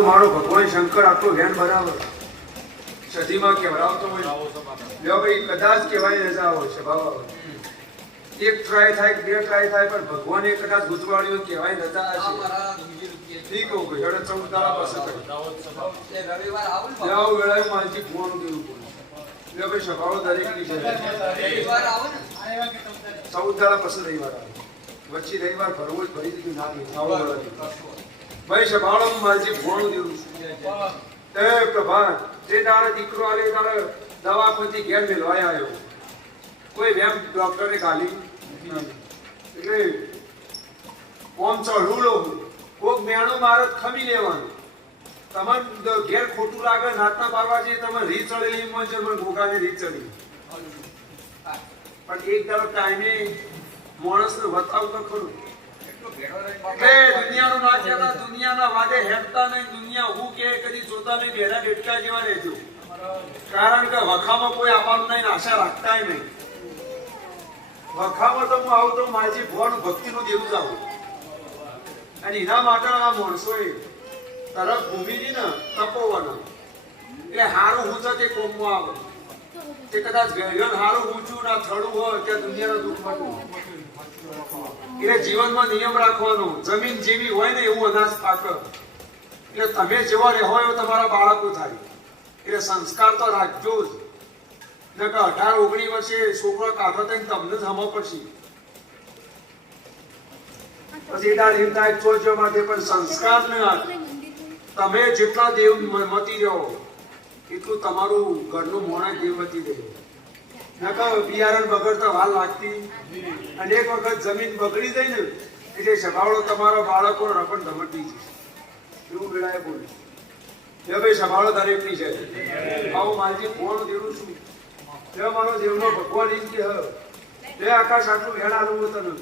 મારો ભગવાન શંકર આટલો જ્ઞાન બનાવે સદીમાં કહેવડાવતો હોય લ્યો ભાઈ કદાચ કહેવાય રજા હોય છે બાબા એક ટ્રાય થાય બે ટ્રાય થાય પણ ભગવાને કદાચ ગુજવાળીઓ કહેવાય રજા છે ઠીક હો ગઈ હેડો 14 દાડા પાસે એ રવિવાર આવું ને જાવ વેળાએ માલથી ફોન દેવું પડે લ્યો ભાઈ સભાઓ દરેકની છે રવિવાર આવો ને 14 દાડા પછી રવિવાર આવે વચ્ચે રવિવાર ભરવો જ ભરી દીધું ના આવો વેળા ભાઈ સભાળો માલજી ફોન દેવું એ પ્રભાત જે દાડે દીકરો આલે દાડે દવાખાનેથી ઘેર મેલવાય આવ્યો કોઈ વેમ ડોક્ટરે ગાલી એટલે ઓમ ચડુલો કોક મેણો મારો ખમી લેવાનું તમને ઘેર ખોટું લાગે નાતના પારવા છે તમે રીત ચડેલી માં છે મને ગોગાને રીત ચડી પણ એક દાડો ટાઈમે માણસને બતાવ તો ખરું દુનિયાનો નાચ્યા દુનિયાના વાદે હેડતા નહીં દુનિયા હું કે કદી જોતા નહીં બેડા ડેટકા જેવા રહેજો કારણ કે વખામાં કોઈ આપવાનું નહીં આશા રાખતા નહીં વખામાં તો હું આવતો માજી ભગવાન ભક્તિનું દેવું જ આવું અને એના માટે આ માણસોએ તરફ ભૂમિની ને તપોવન એટલે હારું ઊંચા તે કોમમાં આવે તે કદાચ ગયન હારું ઊંચું ના થડું હોય ત્યાં દુનિયાનું દુઃખ મળતું એટલે જીવનમાં નિયમ રાખવાનો જમીન જેવી હોય ને એવું અનાજ પાક એટલે તમે જેવા રહો એવો તમારા બાળકો થાય એટલે સંસ્કાર તો રાખજો જ નકર 18-19 વર્ષે છોકરો કાઢો તો તમને જ હમો પડશે પછી એમ થાય ચોજો માટે પણ સંસ્કાર ને તમે જેટલા દેવ મતી રહો એટલું તમારું ઘરનું મોણા દેવ મતી રહે નકર બિયારણ બગડતા વાર લાગતી અને એક વખત જમીન બગડી જાય ને એટલે સભાવડો તમારો બાળકો રપણ ધમટી છે એવું વેળાએ બોલ્યું એ ભાઈ સભાવડો દરેકની છે આવું માલજી કોણ દેવું છું જે મારો દેવનો ભગવાન એમ કે હે આકાશ આટલું વેણ આલું તને